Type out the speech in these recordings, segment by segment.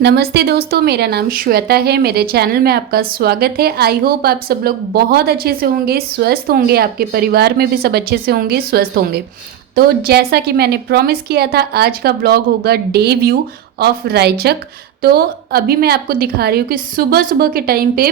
नमस्ते दोस्तों, मेरा नाम श्वेता है। मेरे चैनल में आपका स्वागत है। आई होप आप सब लोग बहुत अच्छे से होंगे, स्वस्थ होंगे, आपके परिवार में भी सब अच्छे से होंगे, स्वस्थ होंगे। तो जैसा कि मैंने प्रॉमिस किया था, आज का व्लॉग होगा डे व्यू ऑफ रायचक। तो अभी मैं आपको दिखा रही हूँ कि सुबह सुबह के टाइम पे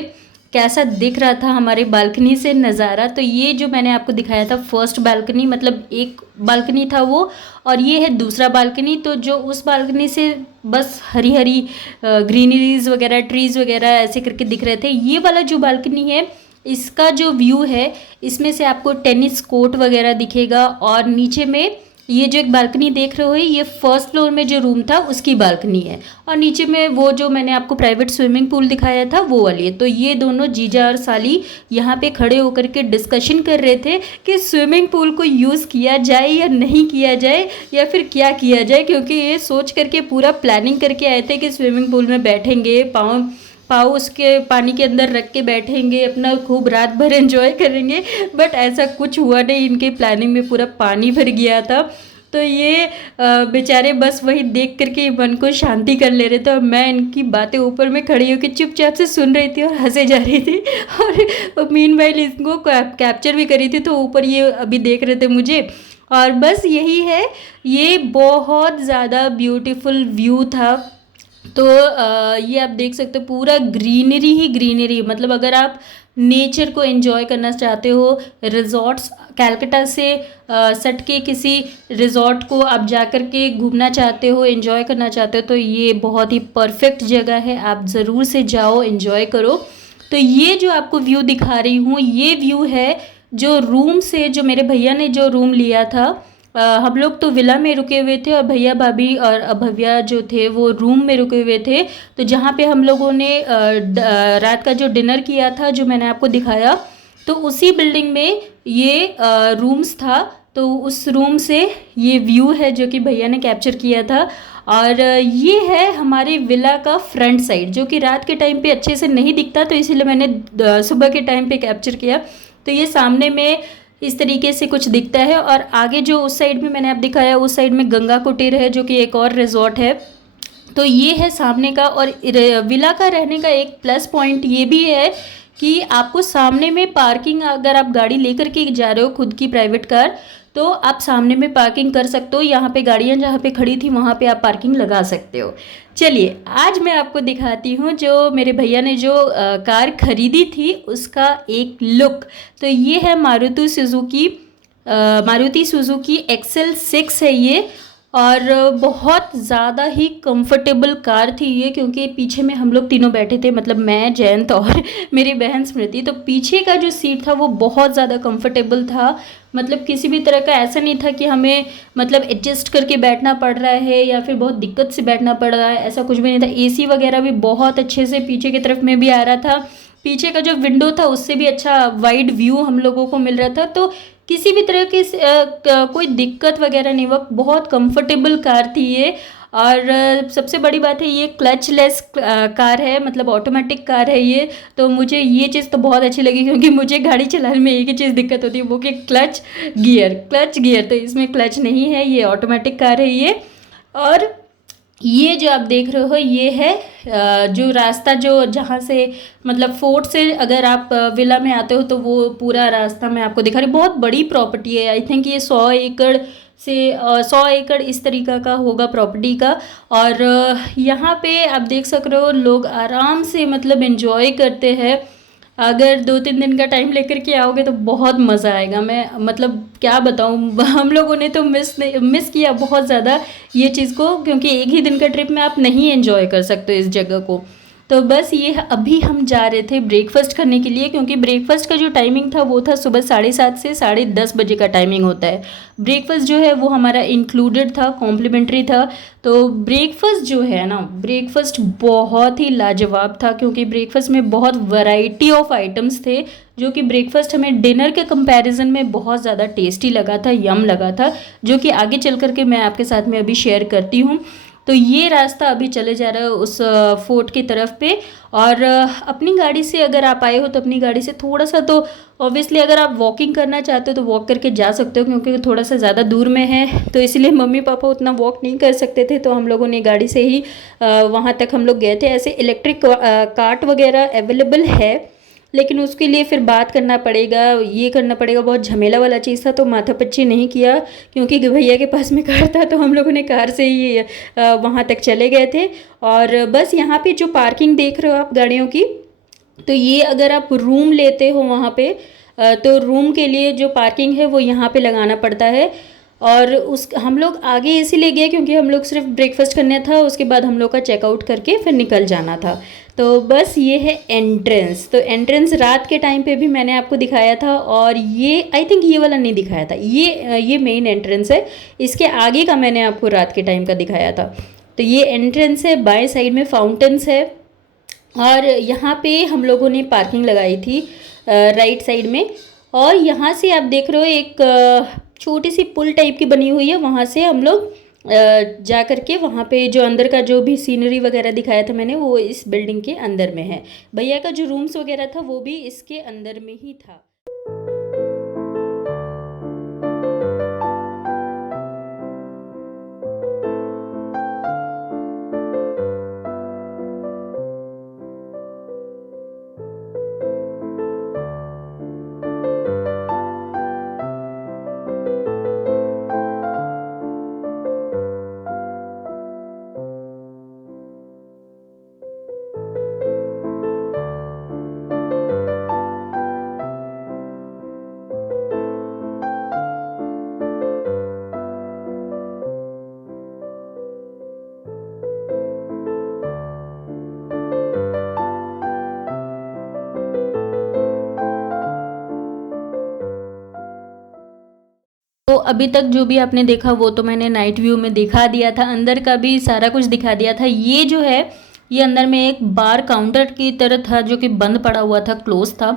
कैसा दिख रहा था हमारे बालकनी से नज़ारा। तो ये जो मैंने आपको दिखाया था फर्स्ट बालकनी, मतलब एक बालकनी था वो, और ये है दूसरा बालकनी। तो जो उस बालकनी से बस हरी हरी ग्रीनरीज वगैरह, ट्रीज़ वगैरह ऐसे करके दिख रहे थे। ये वाला जो बालकनी है, इसका जो व्यू है, इसमें से आपको टेनिस कोर्ट वगैरह दिखेगा। और नीचे में ये जो एक बालकनी देख रहे हो, ये फर्स्ट फ्लोर में जो रूम था उसकी बालकनी है। और नीचे में वो जो मैंने आपको प्राइवेट स्विमिंग पूल दिखाया था वो वाली है। तो ये दोनों जीजा और साली यहाँ पे खड़े होकर के डिस्कशन कर रहे थे कि स्विमिंग पूल को यूज़ किया जाए या नहीं किया जाए, या फिर क्या किया जाए। क्योंकि ये सोच करके पूरा प्लानिंग करके आए थे कि स्विमिंग पूल में बैठेंगे, पाँव उसके पानी के अंदर रख के बैठेंगे, अपना खूब रात भर एंजॉय करेंगे। बट ऐसा कुछ हुआ नहीं, इनके प्लानिंग में पूरा पानी भर गया था। तो ये बेचारे बस वही देख करके मन को शांति कर ले रहे थे, और मैं इनकी बातें ऊपर में खड़ी होकर चुपचाप से सुन रही थी और हंसे जा रही थी। और मीनवाइल इसको कैप्चर भी करी थी, तो ऊपर ये अभी देख रहे थे मुझे। और बस यही है, ये बहुत ज़्यादा ब्यूटीफुल व्यू था। तो ये आप देख सकते हो, पूरा ग्रीनरी ही ग्रीनरी। मतलब अगर आप नेचर को एंजॉय करना चाहते हो, रिजॉर्ट्स कलकत्ता से सट के किसी रिजॉर्ट को आप जा कर के घूमना चाहते हो, एंजॉय करना चाहते हो, तो ये बहुत ही परफेक्ट जगह है। आप ज़रूर से जाओ, एंजॉय करो। तो ये जो आपको व्यू दिखा रही हूँ, ये व्यू है जो रूम से, जो मेरे भैया ने जो रूम लिया था। हम लोग तो विला में रुके हुए थे और भैया भाभी और भैया जो थे वो रूम में रुके हुए थे। तो जहाँ पे हम लोगों ने रात का जो डिनर किया था, जो मैंने आपको दिखाया, तो उसी बिल्डिंग में ये रूम्स था। तो उस रूम से ये व्यू है जो कि भैया ने कैप्चर किया था। और ये है हमारे विला का फ्रंट साइड, जो कि रात के टाइम पे अच्छे से नहीं दिखता, तो इसीलिए मैंने सुबह के टाइम पे कैप्चर किया। तो ये सामने में इस तरीके से कुछ दिखता है। और आगे जो उस साइड में मैंने आप दिखाया, उस साइड में गंगा कुटीर है, जो कि एक और रिजॉर्ट है। तो ये है सामने का। और विला का रहने का एक प्लस पॉइंट ये भी है कि आपको सामने में पार्किंग, अगर आप गाड़ी लेकर के जा रहे हो खुद की प्राइवेट कार, तो आप सामने में पार्किंग कर सकते हो। यहाँ पे गाड़ियाँ जहाँ पे खड़ी थी वहाँ पे आप पार्किंग लगा सकते हो। चलिए आज मैं आपको दिखाती हूँ जो मेरे भैया ने जो कार खरीदी थी उसका एक लुक। तो ये है मारुति सुजुकी XL6 है ये। और बहुत ज़्यादा ही कंफर्टेबल कार थी ये, क्योंकि पीछे में हम लोग तीनों बैठे थे, मतलब मैं, जयंत और मेरी बहन स्मृति। तो पीछे का जो सीट था वो बहुत ज़्यादा कंफर्टेबल था। मतलब किसी भी तरह का ऐसा नहीं था कि हमें मतलब एडजस्ट करके बैठना पड़ रहा है या फिर बहुत दिक्कत से बैठना पड़ रहा है, ऐसा कुछ भी नहीं था। एसी वगैरह भी बहुत अच्छे से पीछे की तरफ में भी आ रहा था। पीछे का जो विंडो था उससे भी अच्छा वाइड व्यू हम लोगों को मिल रहा था। तो किसी भी तरह की कोई दिक्कत वगैरह नहीं, वक्त बहुत कंफर्टेबल कार थी ये। और सबसे बड़ी बात है, ये क्लचलेस कार है, मतलब ऑटोमेटिक कार है ये। तो मुझे ये चीज़ तो बहुत अच्छी लगी, क्योंकि मुझे गाड़ी चलाने में एक ही चीज़ दिक्कत होती है, वो कि क्लच गियर। तो इसमें क्लच नहीं है, ये ऑटोमेटिक कार है ये। और ये जो आप देख रहे हो, ये है जो रास्ता, जो जहाँ से मतलब फोर्ट से अगर आप विला में आते हो तो वो पूरा रास्ता मैं आपको दिखा रही। बहुत बड़ी प्रॉपर्टी है, आई थिंक ये 100 एकड़ से 100 एकड़ इस तरीका का होगा प्रॉपर्टी का। और यहाँ पे आप देख सक रहे हो, लोग आराम से मतलब एंजॉय करते हैं। अगर 2-3 दिन का टाइम लेकर के आओगे तो बहुत मज़ा आएगा। मैं मतलब क्या बताऊँ, हम लोगों ने तो मिस किया बहुत ज़्यादा ये चीज़ को, क्योंकि एक ही दिन का ट्रिप में आप नहीं एंजॉय कर सकते इस जगह को। तो बस ये अभी हम जा रहे थे ब्रेकफास्ट करने के लिए, क्योंकि ब्रेकफास्ट का जो टाइमिंग था वो था सुबह 7:30 से 10:30 बजे का टाइमिंग होता है। ब्रेकफास्ट जो है वो हमारा इंक्लूडेड था, कॉम्प्लीमेंट्री था। तो ब्रेकफास्ट जो है ना, ब्रेकफास्ट बहुत ही लाजवाब था, क्योंकि ब्रेकफास्ट में बहुत वैरायटी ऑफ आइटम्स थे, जो कि ब्रेकफास्ट हमें डिनर के कंपैरिजन में बहुत ज़्यादा टेस्टी लगा था, यम लगा था, जो कि आगे चल कर के मैं आपके साथ में अभी शेयर करती हूँ। तो ये रास्ता अभी चले जा रहा है उस फोर्ट की तरफ पे। और अपनी गाड़ी से अगर आप आए हो तो अपनी गाड़ी से थोड़ा सा तो ऑब्वियसली अगर आप वॉकिंग करना चाहते हो तो वॉक करके जा सकते हो, क्योंकि थोड़ा सा ज़्यादा दूर में है, तो इसलिए मम्मी पापा उतना वॉक नहीं कर सकते थे, तो हम लोगों ने गाड़ी से ही वहाँ तक हम लोग गए थे। ऐसे इलेक्ट्रिक कार्ट वगैरह अवेलेबल है, लेकिन उसके लिए फिर बात करना पड़ेगा, ये करना पड़ेगा, बहुत झमेला वाला चीज़ था, तो माथापच्ची नहीं किया, क्योंकि भैया के पास में कार था तो हम लोगों ने कार से ही वहाँ तक चले गए थे। और बस यहाँ पे जो पार्किंग देख रहे हो आप गाड़ियों की, तो ये अगर आप रूम लेते हो वहाँ पे तो रूम के लिए जो पार्किंग है वो यहाँ पे लगाना पड़ता है। और उस हम लोग आगे इसीलिए गए क्योंकि हम लोग सिर्फ ब्रेकफास्ट करना था, उसके बाद हम लोग का चेकआउट करके फिर निकल जाना था। तो बस ये है एंट्रेंस। तो एंट्रेंस रात के टाइम पे भी मैंने आपको दिखाया था, और ये आई थिंक ये वाला नहीं दिखाया था, ये मेन एंट्रेंस है। इसके आगे का मैंने आपको रात के टाइम का दिखाया था। तो ये एंट्रेंस है, बाएं साइड में फाउंटेन्स है, और यहाँ पे हम लोगों ने पार्किंग लगाई थी राइट साइड में। और यहाँ से आप देख रहे हो एक छोटी सी पुल टाइप की बनी हुई है, वहाँ से हम लोग जा कर के वहाँ पे जो अंदर का जो भी सीनरी वगैरह दिखाया था मैंने, वो इस बिल्डिंग के अंदर में है। भैया का जो रूम्स वगैरह था वो भी इसके अंदर में ही था। तो अभी तक जो भी आपने देखा वो तो मैंने नाइट व्यू में दिखा दिया था, अंदर का भी सारा कुछ दिखा दिया था। ये जो है ये अंदर में एक बार काउंटर की तरह था जो कि बंद पड़ा हुआ था, क्लोज था।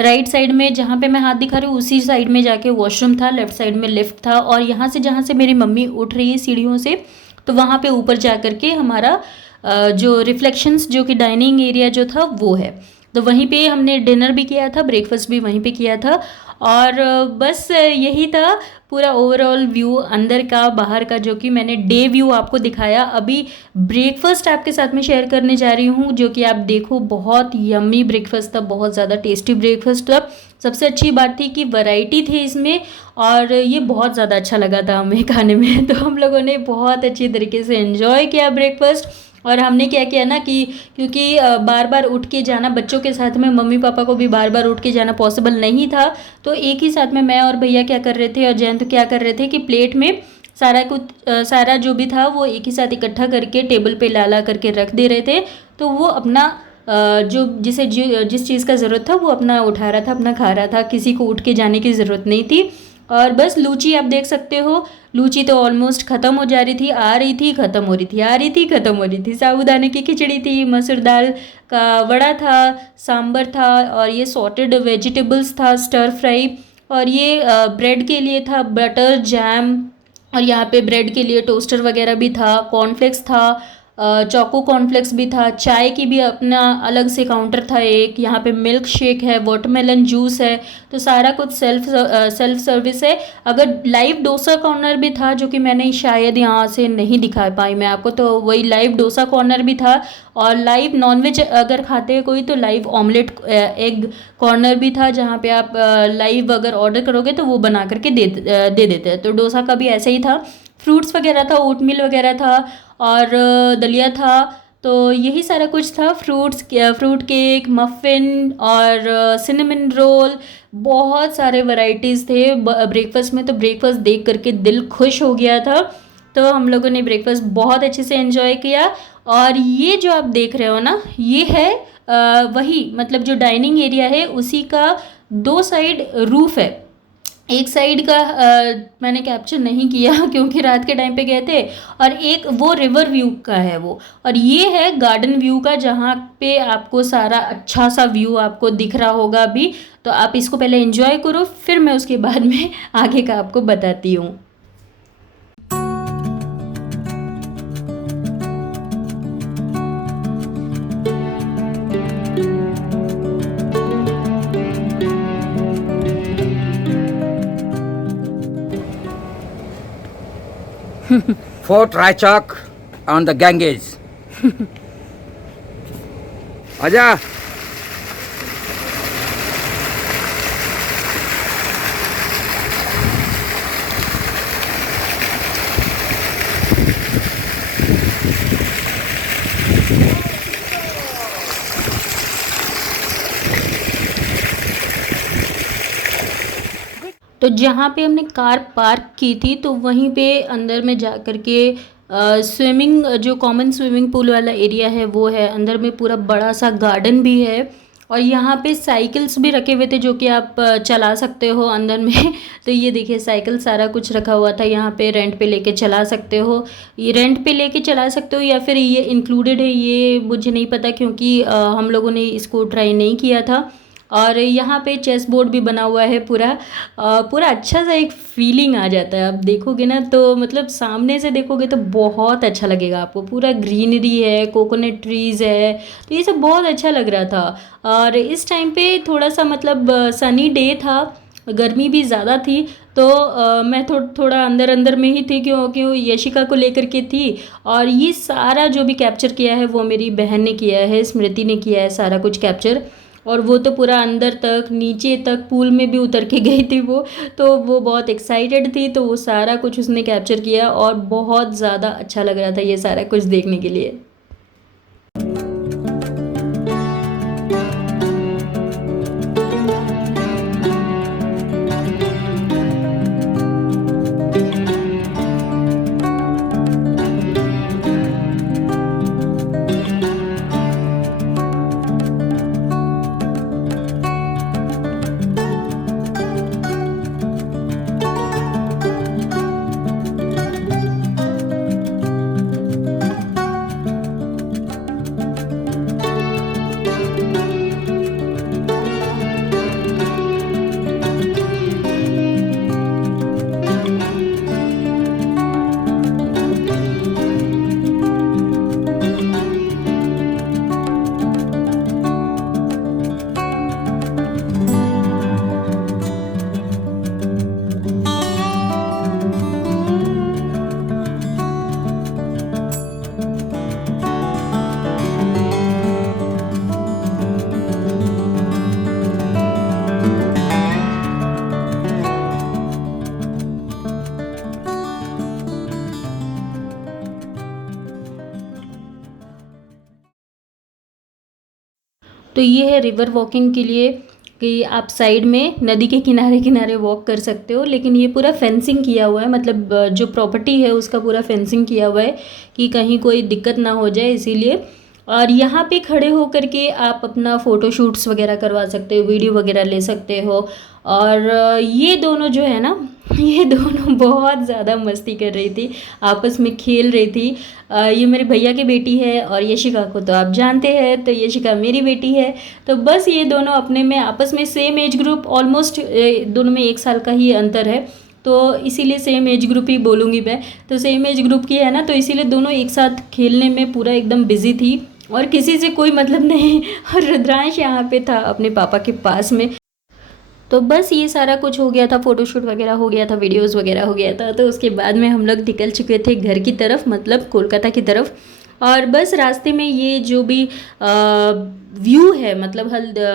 राइट साइड में जहाँ पे मैं हाथ दिखा रही हूँ उसी साइड में जाके वॉशरूम था, लेफ्ट साइड में लिफ्ट था, और यहाँ से जहाँ से मेरी मम्मी उठ रही है सीढ़ियों से, तो वहाँ पे ऊपर जा कर के हमारा जो रिफ्लेक्शंस जो कि डाइनिंग एरिया जो था वो है। तो वहीं पे हमने डिनर भी किया था, ब्रेकफास्ट भी वहीं पे किया था। और बस यही था पूरा ओवरऑल व्यू अंदर का बाहर का, जो कि मैंने डे व्यू आपको दिखाया। अभी ब्रेकफास्ट आपके साथ में शेयर करने जा रही हूँ, जो कि आप देखो बहुत यम्मी ब्रेकफास्ट था, बहुत ज़्यादा टेस्टी ब्रेकफास्ट था। सबसे अच्छी बात थी कि वैरायटी थी इसमें, और ये बहुत ज़्यादा अच्छा लगा था हमें खाने में। तो हम लोगों ने बहुत अच्छी तरीके से एंजॉय किया ब्रेकफास्ट। और हमने क्या किया ना कि क्योंकि बार बार उठ के जाना बच्चों के साथ में, मम्मी पापा को भी बार बार उठ के जाना पॉसिबल नहीं था, तो एक ही साथ में मैं और भैया क्या कर रहे थे और जयंत क्या कर रहे थे कि प्लेट में सारा कुछ सारा जो भी था वो एक ही साथ इकट्ठा करके टेबल पे ला ला करके रख दे रहे थे। तो वो अपना जो जिस चीज़ का ज़रूरत था वो अपना उठा रहा था, अपना खा रहा था, किसी को उठ के जाने की ज़रूरत नहीं थी। और बस लूची आप देख सकते हो, लूची तो ऑलमोस्ट ख़त्म हो जा रही थी, आ रही थी ख़त्म हो रही थी, आ रही थी ख़त्म हो रही थी। साबूदाने की खिचड़ी थी, मसूर दाल का वड़ा था, सांबर था, और ये सॉटेड वेजिटेबल्स था, स्टर फ्राई, और ये ब्रेड के लिए था बटर जैम, और यहाँ पे ब्रेड के लिए टोस्टर वगैरह भी था, कॉर्नफ्लेक्स था, चोको कॉर्नफ्लेक्स भी था, चाय की भी अपना अलग से काउंटर था एक, यहाँ पे मिल्क शेक है, वाटरमेलन जूस है, तो सारा कुछ सेल्फ सर्विस है। अगर लाइव डोसा कॉर्नर भी था, जो कि मैंने शायद यहाँ से नहीं दिखा पाई मैं आपको, तो वही लाइव डोसा कॉर्नर भी था। और लाइव नॉनवेज अगर खाते हैं कोई तो लाइव ऑमलेट एग कॉर्नर भी था, जहाँ पे आप लाइव अगर ऑर्डर करोगे तो वो बना करके दे देते हैं। तो डोसा का भी ऐसे ही था, फ्रूट्स वगैरह था, ओट मिल वगैरह था, और दलिया था। तो यही सारा कुछ था, फ्रूट केक, मफ़िन और सिनेमन रोल, बहुत सारे वैरायटीज़ थे ब्रेकफास्ट में। तो ब्रेकफास्ट देख करके दिल खुश हो गया था। तो हम लोगों ने ब्रेकफास्ट बहुत अच्छे से एंजॉय किया। और ये जो आप देख रहे हो ना, ये है वही मतलब जो डाइनिंग एरिया है उसी का 2 साइड रूफ है। एक साइड का मैंने कैप्चर नहीं किया क्योंकि रात के टाइम पे गए थे, और एक वो रिवर व्यू का है वो, और ये है गार्डन व्यू का, जहाँ पे आपको सारा अच्छा सा व्यू आपको दिख रहा होगा अभी। तो आप इसको पहले एंजॉय करो, फिर मैं उसके बाद में आगे का आपको बताती हूँ। Fort Raichak on the Ganges. आजा। तो जहाँ पे हमने कार पार्क की थी तो वहीं पे अंदर में जा कर के स्विमिंग जो कॉमन स्विमिंग पूल वाला एरिया है वो है, अंदर में पूरा बड़ा सा गार्डन भी है और यहाँ पे साइकिल्स भी रखे हुए थे जो कि आप चला सकते हो अंदर में। तो ये देखिए साइकिल सारा कुछ रखा हुआ था, यहाँ पे रेंट पे लेके चला सकते हो, ये रेंट पे लेके चला सकते हो या फिर ये इंक्लूडेड है ये मुझे नहीं पता क्योंकि हम लोगों ने इसको ट्राई नहीं किया था। और यहाँ पे चेस बोर्ड भी बना हुआ है पूरा पूरा अच्छा सा एक फीलिंग आ जाता है। आप देखोगे ना तो मतलब सामने से देखोगे तो बहुत अच्छा लगेगा आपको, पूरा ग्रीनरी है, कोकोनट ट्रीज़ है, तो ये सब बहुत अच्छा लग रहा था। और इस टाइम पे थोड़ा सा मतलब सनी डे था, गर्मी भी ज़्यादा थी तो मैं थोड़ा अंदर अंदर में ही थी क्योंकि यशिका को लेकर के थी। और ये सारा जो भी कैप्चर किया है वो मेरी बहन ने किया है, स्मृति ने किया है सारा कुछ कैप्चर। और वो तो पूरा अंदर तक नीचे तक पूल में भी उतर के गई थी वो, तो वो बहुत एक्साइटेड थी तो वो सारा कुछ उसने कैप्चर किया और बहुत ज़्यादा अच्छा लग रहा था ये सारा कुछ देखने के लिए। तो ये है रिवर वॉकिंग के लिए कि आप साइड में नदी के किनारे किनारे वॉक कर सकते हो, लेकिन ये पूरा फेंसिंग किया हुआ है, मतलब जो प्रॉपर्टी है उसका पूरा फेंसिंग किया हुआ है कि कहीं कोई दिक्कत ना हो जाए इसीलिए। और यहाँ पे खड़े होकर के आप अपना फ़ोटो शूट्स वगैरह करवा सकते हो, वीडियो वगैरह ले सकते हो। और ये दोनों जो है ना ये दोनों बहुत ज़्यादा मस्ती कर रही थी, आपस में खेल रही थी। ये मेरे भैया की बेटी है और यशिका को तो आप जानते हैं, तो यशिका मेरी बेटी है। तो बस ये दोनों अपने में आपस में सेम एज ग्रुप, ऑलमोस्ट दोनों में 1 साल का ही अंतर है, तो इसीलिए सेम एज ग्रुप ही बोलूँगी मैं। तो सेम एज ग्रुप की है ना, तो इसीलिए दोनों एक साथ खेलने में पूरा एकदम बिजी थी और किसी से कोई मतलब नहीं। और रुद्रांश यहाँ पे था अपने पापा के पास में। तो बस ये सारा कुछ हो गया था, फ़ोटोशूट वगैरह हो गया था, वीडियोस वगैरह हो गया था। तो उसके बाद में हम लोग निकल चुके थे घर की तरफ, मतलब कोलकाता की तरफ। और बस रास्ते में ये जो भी व्यू है, मतलब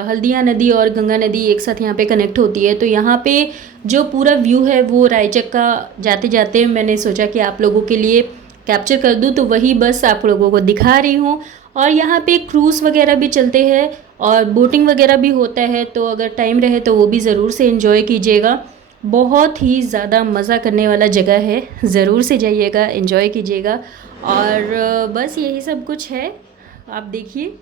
हल्दिया नदी और गंगा नदी एक साथ यहाँ पे कनेक्ट होती है, तो यहाँ पे जो पूरा व्यू है वो रायचक का जाते जाते मैंने सोचा कि आप लोगों के लिए कैप्चर कर दूँ, तो वही बस आप लोगों को दिखा रही हूँ। और यहाँ पे क्रूज़ वगैरह भी चलते हैं और बोटिंग वगैरह भी होता है, तो अगर टाइम रहे तो वो भी ज़रूर से एंजॉय कीजिएगा। बहुत ही ज़्यादा मज़ा करने वाला जगह है, ज़रूर से जाइएगा, एंजॉय कीजिएगा। और बस यही सब कुछ है, आप देखिए।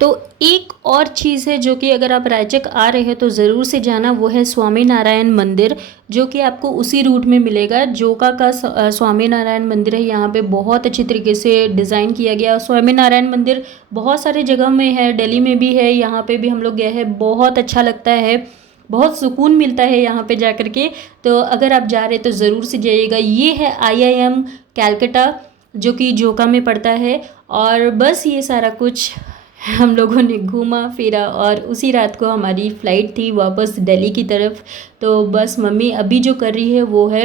तो एक और चीज़ है जो कि अगर आप रायचक आ रहे हैं तो ज़रूर से जाना, वो है स्वामी नारायण मंदिर, जो कि आपको उसी रूट में मिलेगा। जोका का स्वामी नारायण मंदिर है, यहाँ पे बहुत अच्छी तरीके से डिज़ाइन किया गया। स्वामी नारायण मंदिर बहुत सारे जगह में है, दिल्ली में भी है, यहाँ पे भी हम लोग गए हैं, बहुत अच्छा लगता है, बहुत सुकून मिलता है यहाँ पे जा कर के। तो अगर आप जा रहे तो ज़रूर से जाइएगा। ये है IIM कैलकटा, जो कि जोका में पड़ता है। और बस ये सारा कुछ हम लोगों ने घूमा फिरा, और उसी रात को हमारी फ़्लाइट थी वापस दिल्ली की तरफ। तो बस मम्मी अभी जो कर रही है वो है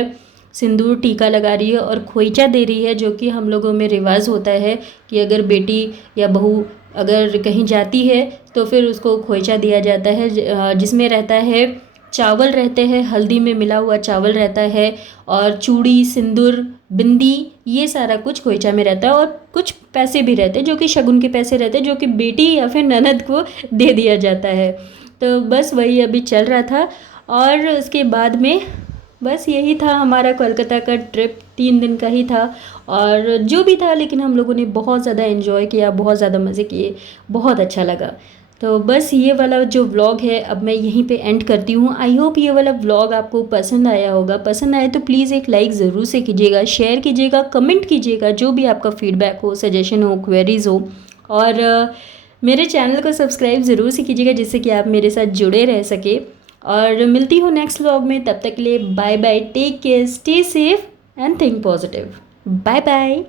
सिंदूर टीका लगा रही है और खोइचा दे रही है, जो कि हम लोगों में रिवाज होता है कि अगर बेटी या बहू अगर कहीं जाती है तो फिर उसको खोइचा दिया जाता है, जिसमें रहता है चावल रहते हैं, हल्दी में मिला हुआ चावल रहता है, और चूड़ी, सिंदूर, बिंदी, ये सारा कुछ खोइचा में रहता है। और कुछ पैसे भी रहते हैं जो कि शगुन के पैसे रहते हैं, जो कि बेटी या फिर ननद को दे दिया जाता है। तो बस वही अभी चल रहा था। और उसके बाद में बस यही था हमारा कोलकाता का ट्रिप, 3 दिन का ही था। और जो भी था, लेकिन हम लोगों ने बहुत ज़्यादा एंजॉय किया, बहुत ज़्यादा मज़े किए, बहुत अच्छा लगा। तो बस ये वाला जो व्लॉग है अब मैं यहीं पे एंड करती हूँ। आई होप ये वाला व्लॉग आपको पसंद आया होगा। पसंद आए तो प्लीज़ एक लाइक ज़रूर से कीजिएगा, शेयर कीजिएगा, कमेंट कीजिएगा, जो भी आपका फीडबैक हो, सजेशन हो, क्वेरीज़ हो। और मेरे चैनल को सब्सक्राइब ज़रूर से कीजिएगा, जिससे कि आप मेरे साथ जुड़े रह सके। और मिलती हूँ नेक्स्ट व्लॉग में, तब तक के लिए bye bye, take care, stay safe and think positive. Bye bye.